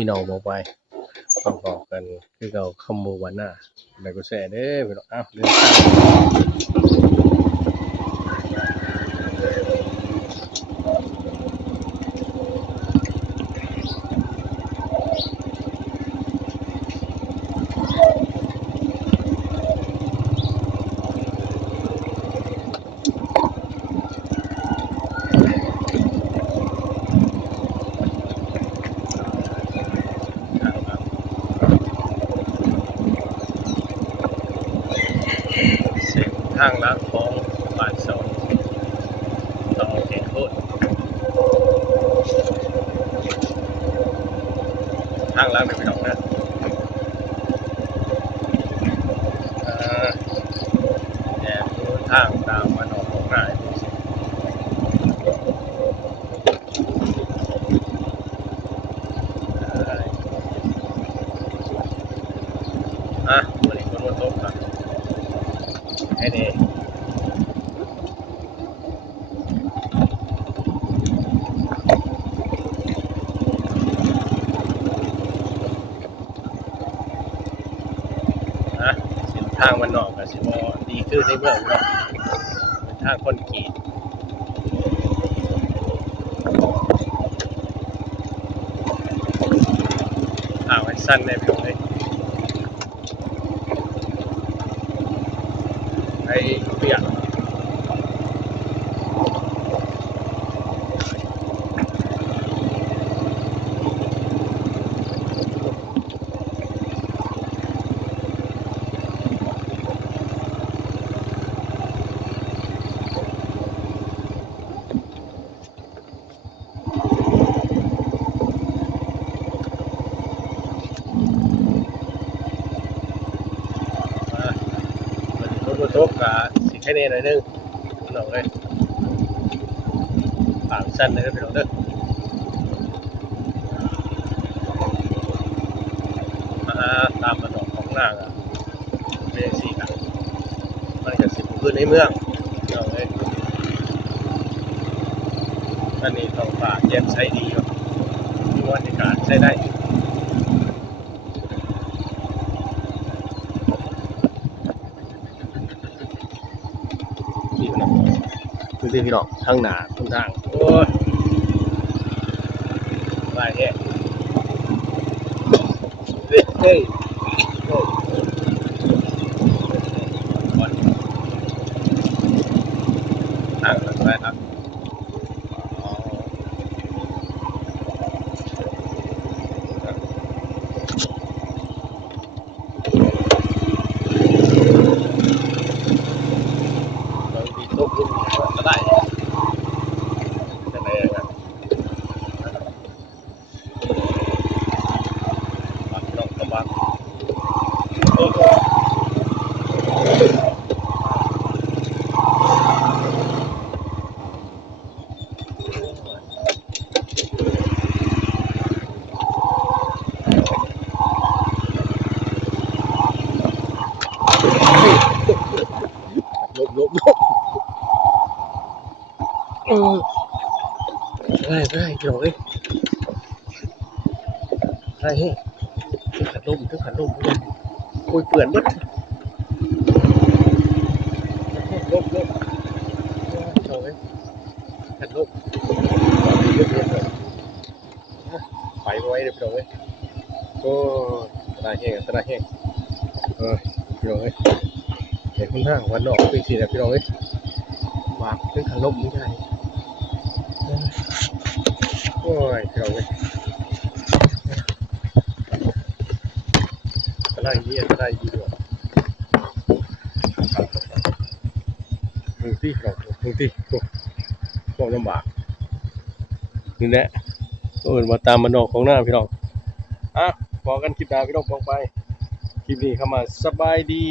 พี่น้องบอกไปประกอบกันคือเราคำโมวันหน้าแล้วก็แช่เด้อพี่น้องเดินทางเส้นทางลัดของบ้านสองต่อเขตโคตรทางลัดเลยพี่น้องนะแอบดูทางตามมาหนองของนายดูสิวันนี้คนตกครับให้ดีเส้นทางมันนอกกับสิบอดีขึ้นในเมืองเนาะเป็นทางคอนกรีตทางมันสั้นได้พี่น้องเลยไอ้เปียกรถตกกับสิแค่นี้หน่อยนึงพี่น้องเลยทางสั้นเลยพี่น้องเด้อตามมาหนองของนางเป็นสี่กันมันจะสิบขึ้นในเมืองพี่น้องเลยอันนี้ต้องฝากเย็นใช้ดีอยู่มีบริการใช้ได้พี่น้องพื้นที่พี่น้องทางหนาทางโอ้ยลายแท้เฮ้ยทางอะไรครับเราดีตกลุ่มก็ได้จะไหนกันพี่น้องกำลังลบได้พี่น้องเอ้ยได้เฮ้ยขัดลมถึงขัดลมเลยโอ้ยเปื่อนมัดลบพี่น้องเอ้ยขัดลมไปไว้เลยพี่น้องเอ้ยโอ้ตาแห้งตาแห้งพี่น้องเอ้ยเห็นคนทางวันนอกเป็นสีแดงพี่น้องเอ้ยหมากถึงขัดลมนี่ไงโอ้ยพี่น้องเอ้ยอะไรเงี้ยอะไรดีด้วยมึงที่เรามึงที่พวกลำบากนี่แหละมาตามมันออกของหน้าพี่น้องบอกกันคลิปหน้าพี่น้องบอกไปคลิปนี้เข้ามาสบายดี